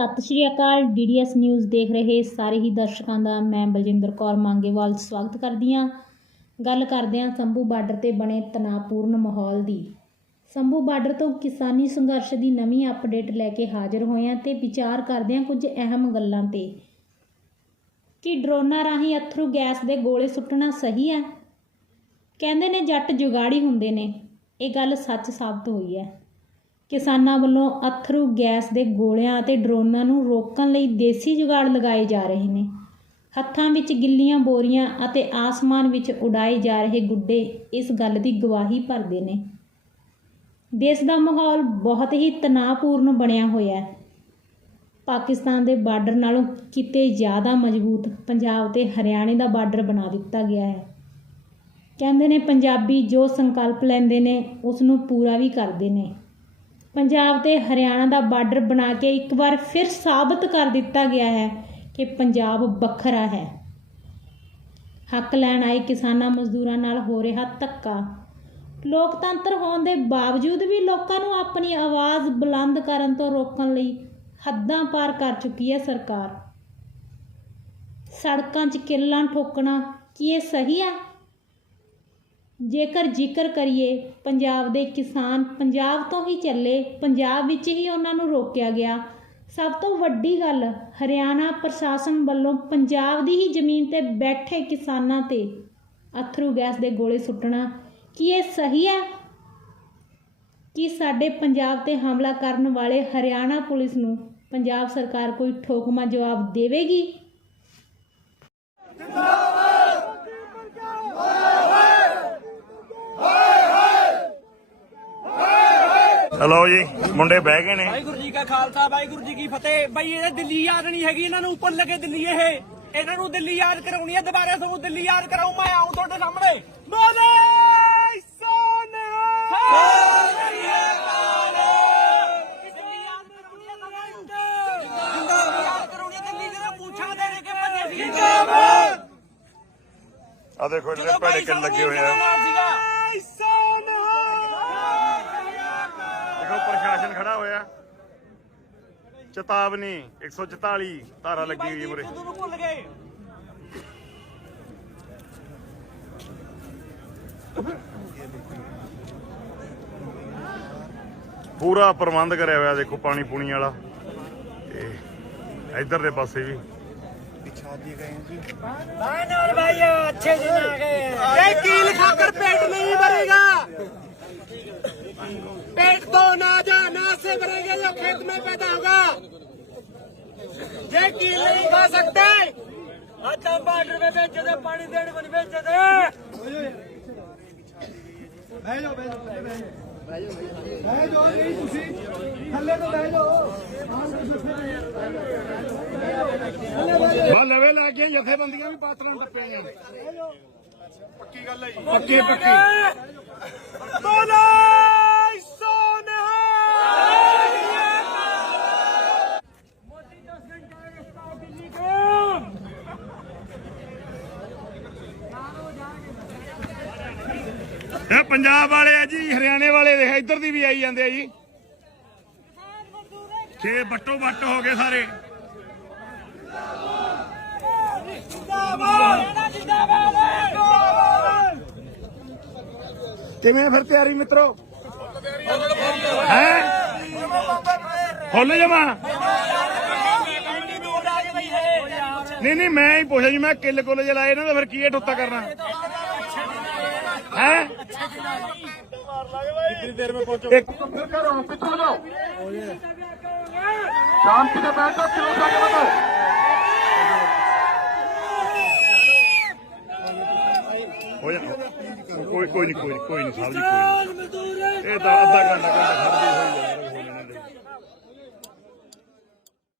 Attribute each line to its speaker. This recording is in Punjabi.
Speaker 1: ਸਤਿ ਸ਼੍ਰੀ ਅਕਾਲ। ਡੀਡੀਐਸ ਨਿਊਜ਼ ਦੇਖ ਰਹੇ ਸਾਰੇ ਹੀ ਦਰਸ਼ਕਾਂ ਦਾ ਮੈਂ ਬਲਜਿੰਦਰ ਕੌਰ ਮੰਗੇਵਾਲ ਸਵਾਗਤ ਕਰਦੀ ਹਾਂ। ਗੱਲ ਕਰਦੇ ਹਾਂ ਸੰਭੂ ਬਾਰਡਰ ਤੇ ਬਣੇ ਤਣਾਅਪੂਰਨ ਮਾਹੌਲ ਦੀ। ਸੰਭੂ ਬਾਰਡਰ ਤੋਂ ਕਿਸਾਨੀ ਸੰਘਰਸ਼ ਦੀ ਨਵੀਂ ਅਪਡੇਟ ਲੈ ਕੇ ਹਾਜ਼ਰ ਹੋਏ ਹਾਂ ਤੇ ਵਿਚਾਰ ਕਰਦੇ ਹਾਂ ਕੁਝ ਅਹਿਮ ਗੱਲਾਂ ਤੇ। ਕਿ ਡਰੋਨਾਂ ਰਾਹੀਂ ਅਥਰੂ ਗੈਸ ਦੇ ਗੋਲੇ ਸੁੱਟਣਾ ਸਹੀ ਹੈ? ਕਹਿੰਦੇ ਨੇ ਜੱਟ ਜੁਗਾੜੀ ਹੁੰਦੇ ਨੇ। ਇਹ ਗੱਲ ਸੱਚ ਸਾਬਤ ਹੋਈ ਹੈ। ਕਿਸਾਨਾਂ ਵੱਲੋਂ ਅਥਰੂ ਗੈਸ ਦੇ ਗੋਲਿਆਂ ਅਤੇ ਡਰੋਨਾਂ ਨੂੰ ਰੋਕਣ ਲਈ ਦੇਸੀ ਜੁਗਾੜ ਲਗਾਏ ਜਾ ਰਹੇ ਨੇ। ਹੱਥਾਂ ਵਿੱਚ ਗਿੱਲੀਆਂ ਬੋਰੀਆਂ ਅਤੇ ਆਸਮਾਨ ਵਿੱਚ ਉਡਾਏ ਜਾ ਰਹੇ ਗੁੱਡੇ ਇਸ ਗੱਲ ਦੀ ਗਵਾਹੀ ਭਰਦੇ ਨੇ। ਦੇਸ਼ ਦਾ ਮਾਹੌਲ ਬਹੁਤ ਹੀ ਤਣਾਅਪੂਰਨ ਬਣਿਆ ਹੋਇਆ ਹੈ। ਪਾਕਿਸਤਾਨ ਦੇ ਬਾਰਡਰ ਨਾਲੋਂ ਕਿਤੇ ਜ਼ਿਆਦਾ ਮਜ਼ਬੂਤ ਪੰਜਾਬ ਤੇ ਹਰਿਆਣੇ ਦਾ ਬਾਰਡਰ ਬਣਾ ਦਿੱਤਾ ਗਿਆ ਹੈ। ਕਹਿੰਦੇ ਨੇ ਪੰਜਾਬੀ ਜੋ ਸੰਕਲਪ ਲੈਂਦੇ ਨੇ ਉਸ ਨੂੰ ਪੂਰਾ ਵੀ ਕਰਦੇ ਨੇ। ਪੰਜਾਬ ਤੇ ਹਰਿਆਣਾ ਦਾ ਬਾਰਡਰ ਬਣਾ ਕੇ ਇੱਕ ਵਾਰ ਫਿਰ ਸਾਬਤ ਕਰ ਦਿੱਤਾ ਗਿਆ ਹੈ ਕਿ ਪੰਜਾਬ ਵੱਖਰਾ ਹੈ। ਹੱਕ ਲੈਣ ਆਏ ਕਿਸਾਨਾਂ ਮਜ਼ਦੂਰਾਂ ਨਾਲ ਹੋ ਰਿਹਾ ਧੱਕਾ। ਲੋਕਤੰਤਰ ਹੋਣ ਦੇ ਬਾਵਜੂਦ ਵੀ ਲੋਕਾਂ ਨੂੰ ਆਪਣੀ ਆਵਾਜ਼ ਬੁਲੰਦ ਕਰਨ ਤੋਂ ਰੋਕਣ ਲਈ ਹੱਦਾਂ ਪਾਰ ਕਰ ਚੁੱਕੀ ਹੈ ਸਰਕਾਰ। ਸੜਕਾਂ 'ਚ ਕਿੱਲਾਂ ਠੋਕਣਾ ਕੀ ਇਹ ਸਹੀ ਹੈ ਜੇਕਰ ਜ਼ਿਕਰ ਕਰੀਏ, ਪੰਜਾਬ ਦੇ ਕਿਸਾਨ ਪੰਜਾਬ ਤੋਂ ਹੀ ਚੱਲੇ, ਪੰਜਾਬ ਵਿੱਚ ਹੀ ਉਹਨਾਂ ਨੂੰ ਰੋਕਿਆ ਗਿਆ। ਸਭ ਤੋਂ ਵੱਡੀ ਗੱਲ, ਹਰਿਆਣਾ ਪ੍ਰਸ਼ਾਸਨ ਵੱਲੋਂ ਪੰਜਾਬ ਦੀ ਹੀ ਜ਼ਮੀਨ ਤੇ ਬੈਠੇ ਕਿਸਾਨਾਂ ਤੇ ਅਥਰੂ ਗੈਸ ਦੇ ਗੋਲੇ ਸੁੱਟਣਾ, ਕੀ ਇਹ ਸਹੀ ਹੈ? ਕਿ ਸਾਡੇ ਪੰਜਾਬ ਤੇ ਹਮਲਾ ਕਰਨ ਵਾਲੇ ਹਰਿਆਣਾ ਪੁਲਿਸ ਨੂੰ ਪੰਜਾਬ ਸਰਕਾਰ ਕੋਈ ਠੋਕਮਾ ਜਵਾਬ ਦੇਵੇਗੀ?
Speaker 2: ਹਲੋ ਜੀ ਮੁੰਡੇ ਬਹਿ ਗਏ ਨੇ।
Speaker 3: ਵਾਹਿਗੁਰੂ ਜੀ ਕਾ ਖਾਲਸਾ ਵਾਹਿਗੁਰੂ ਜੀ ਕੀ ਫਤਿਹ। ਬਈ ਇਹ ਦਿੱਲੀ ਯਾਦ ਨਹੀਂ ਹੈਗੀ ਇਹਨਾਂ ਨੂੰ ਉੱਪਰ ਲੱਗੇ ਦਿੱਲੀ ਇਹ। ਇਹਨਾਂ ਨੂੰ ਦਿੱਲੀ ਯਾਦ ਕਰਾਉਣੀ ਹੈ ਦੁਬਾਰਾ ਤੁਹਾਨੂੰ ਦਿੱਲੀ ਯਾਦ ਕਰਾਉਂ ਮੈਂ ਆਉਂ ਤੁਹਾਡੇ ਸਾਹਮਣੇ। ਬੋਲੇ ਸੋਨਿਆ
Speaker 2: ਆ ਦੇਖੋ ਜਿਹੜੇ ਭੈੜੇ ਕਿੱਲ ਲੱਗੇ ਹੋਏ ਆ ਦੇਖੋ ਪ੍ਰਸ਼ਾਸਨ ਖੜਾ ਹੋਇਆ। ਚੇਤਾਵਨੀ 144 ਧਾਰਾ ਲੱਗੀ ਹੋਈ ਮੁਰੇ ਪੂਰਾ ਪ੍ਰਬੰਧ ਕਰਿਆ ਹੋਇਆ ਦੇਖੋ ਪਾਣੀ ਪੂਣੀ ਵਾਲਾ। ਤੇ ਇੱਧਰ ਦੇ ਪਾਸੇ ਵੀ।
Speaker 3: ਪਿਛਾ ਦੀ ਗਏ ਜੀ। ਬਾਹਰ ਨਾਲ ਭਾਈ ਅੱਛੇ ਜੀ ਨਾ ਗਏ। ਇਹ ਕੀ ਲਿਖਾ ਕਰ ਪੇਟ ਨਹੀਂ में पैदा होगा ये कील नहीं खा सकते आता बार्डर में बेच दे पानी देने में बेच दे
Speaker 2: ਬਾ ਲਵੇ ਲੱਗ ਗਏ ਜਥੇਬੰਦੀਆਂ ਵੀ ਪਾਤਰਾਂ ਨੂੰ ਟੱਪੇ ਨੇ ਪੱਕੀ ਗੱਲ ਹੈ ਜੀ ਪੱਕੀ ਪੱਕੀ
Speaker 3: बोले सोने
Speaker 2: ਇਹ ਪੰਜਾਬ ਵਾਲੇ ਆ ਜੀ, ਹਰਿਆਣੇ ਵਾਲੇ ਦੇਖ, ਇੱਧਰ ਦੀ ਵੀ ਆਈ ਜਾਂਦੇ ਆ ਜੀ। ਛੇ ਬੱਟੋ ਬੱਟ ਹੋ ਗਏ ਸਾਰੇ। ਕਿਵੇਂ ਫਿਰ ਤਿਆਰੀ ਮਿੱਤਰੋ? ਹੈ? ਫੁੱਲ ਜਮਾ? ਨਹੀਂ ਨਹੀਂ, ਮੈਂ ਹੀ ਪੁੱਛਿਆ ਜੀ, ਮੈਂ ਕਿੱਲ ਕੁੱਲ ਜਲਾਏ ਇਹਨਾਂ ਦਾ, ਫਿਰ ਕੀ ਇਹ ਠੁੱਤਾ ਕਰਨਾ? ਹੈ ਕਿੰਨੀ ਦੇਰ में पहुंचो एक
Speaker 4: फिर कह रहा हूँ पीछे हो जाओ शांति से बैठो क्यों उठा के बताओ
Speaker 2: ਹੋ ਜਾ ਕੋਈ ਕੋਈ ਨਹੀਂ ਕੋਈ ਨੀ, ਕੋਈ ਨਹੀਂ ਸਾਹਿਬ ਜੀ ਕੋਈ ਨੀ। ਇਹ ਤਾਂ ਅੱਧਾ ਘੰਟਾ ਘੰਟਾ ਖੜਦੀ ਹੋਈ ਯਾਰ